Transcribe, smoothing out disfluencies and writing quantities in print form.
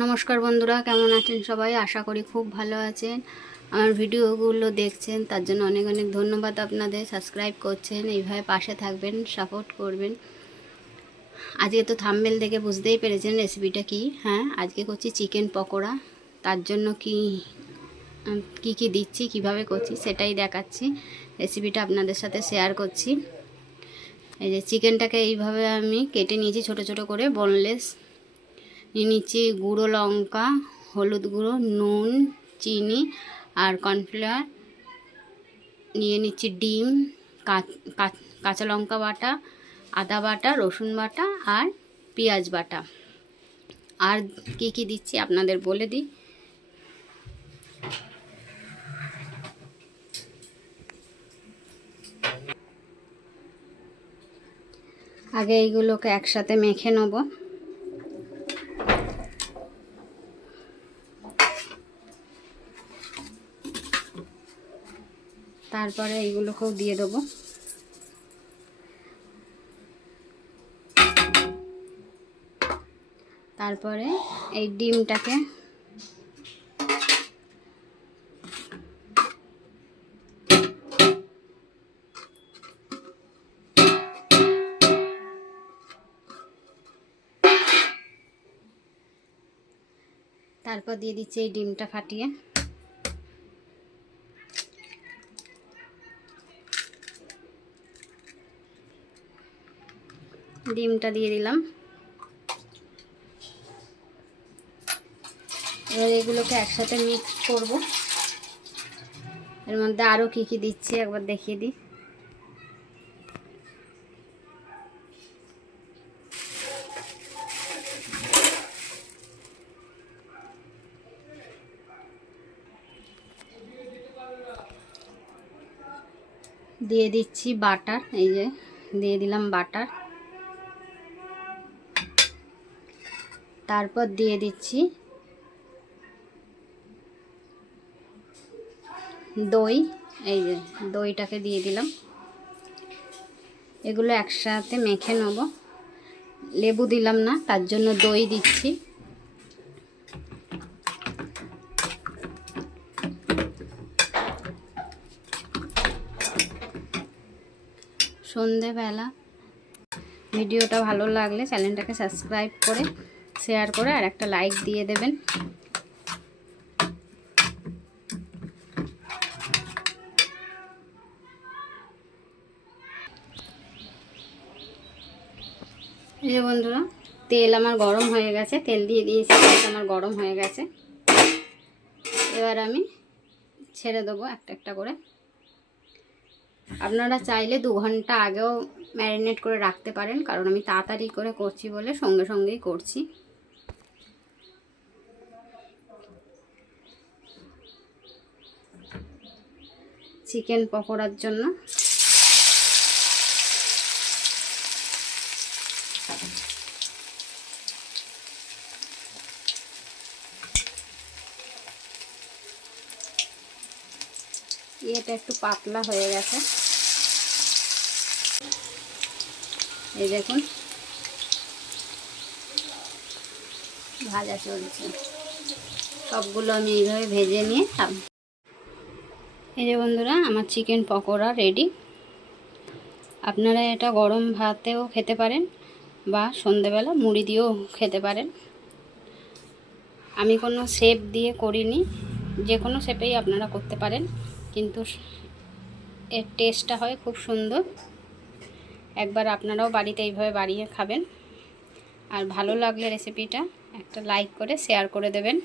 নমস্কার বন্ধুরা, কেমন আছেন সবাই? আশা করি খুব ভালো আছেন। আমার ভিডিওগুলো দেখছেন তার জন্য অনেক অনেক ধন্যবাদ আপনাদের। সাবস্ক্রাইব করছেন, এইভাবে পাশে থাকবেন, সাপোর্ট করবেন। আজকে তো থাম্বনেল দেখে বুঝতেই পেরেছেন রেসিপিটা কি। হ্যাঁ, আজকে করছি চিকেন পকোড়া। তার জন্য কি কি দিচ্ছি, কিভাবে করছি সেটাই দেখাচ্ছি। রেসিপিটা আপনাদের সাথে শেয়ার করছি। এই যে চিকেনটাকে এইভাবে আমি কেটে নিয়েছি ছোট ছোট করে, বোনলেস। নিয়ে নিচ্ছি গুঁড়ো লঙ্কা, হলুদ গুঁড়ো, নুন, চিনি আর কর্নফ্লাওয়ার। নিয়ে নিচ্ছি ডিম, কাঁচা লঙ্কা বাটা, আদা বাটা, রসুন বাটা আর পেঁয়াজ বাটা। আর কি দিচ্ছি আপনাদের বলে দিই। আগে এইগুলোকে একসাথে মেখে নেব। তারপরে এইগুলোকেও দিয়ে দেবো। তারপরে এই ডিমটাকে দিয়ে দিচ্ছি এই ডিমটা ফাটিয়ে। ডিমটা দিয়ে দিলাম। এবার এগুলোকে একসাথে মিক্স করব। এর মধ্যে আরও কি দিচ্ছি একবার দেখিয়ে দিই। দিয়ে দিচ্ছি বাটার। এই যে দিয়ে দিলাম বাটার। তারপর দিয়ে দিচ্ছি দই। এই যে দইটাকে দিয়ে দিলাম। এগুলো একসাথে মেখে নেব। লেবু দিলাম না, তার জন্য দই দিচ্ছি। সন্ধেবেলা ভিডিওটা ভালো লাগলে চ্যানেলটাকে সাবস্ক্রাইব করে, শেয়ার করে আর একটা লাইক দিয়ে দেবেন। এই যে বন্ধুরা, তেল আমার গরম হয়ে গেছে। তেল দিয়ে দিয়েছি, তেল আমার গরম হয়ে গেছে। এবার আমি ছেড়ে দেবো একটা একটা করে। আপনারা চাইলে 2 ঘন্টা আগেও ম্যারিনেট করে রাখতে পারেন, কারণ আমি তাড়াতাড়ি করে করছি বলে সঙ্গে সঙ্গেই করছি। চিকেন পকোড়ার জন্য এটা একটু পাতলা হয়ে গেছে। এই দেখুন ভাজা চলছে। সবগুলো আমি এইভাবে ভেজে নিয়ে এই যে বন্ধুরা, আমার চিকেন পকোড়া রেডি। আপনারা এটা গরম ভাতেও খেতে পারেন বা সন্ধেবেলা মুড়ি দিয়েও খেতে পারেন। আমি কোনো শেপ দিয়ে করিনি, যে কোনো শেপেই আপনারা করতে পারেন, কিন্তু এর টেস্টটা হয় খুব সুন্দর। একবার আপনারাও বাড়িতে এইভাবে বানিয়ে খাবেন। আর ভালো লাগলে রেসিপিটা একটা লাইক করে শেয়ার করে দেবেন।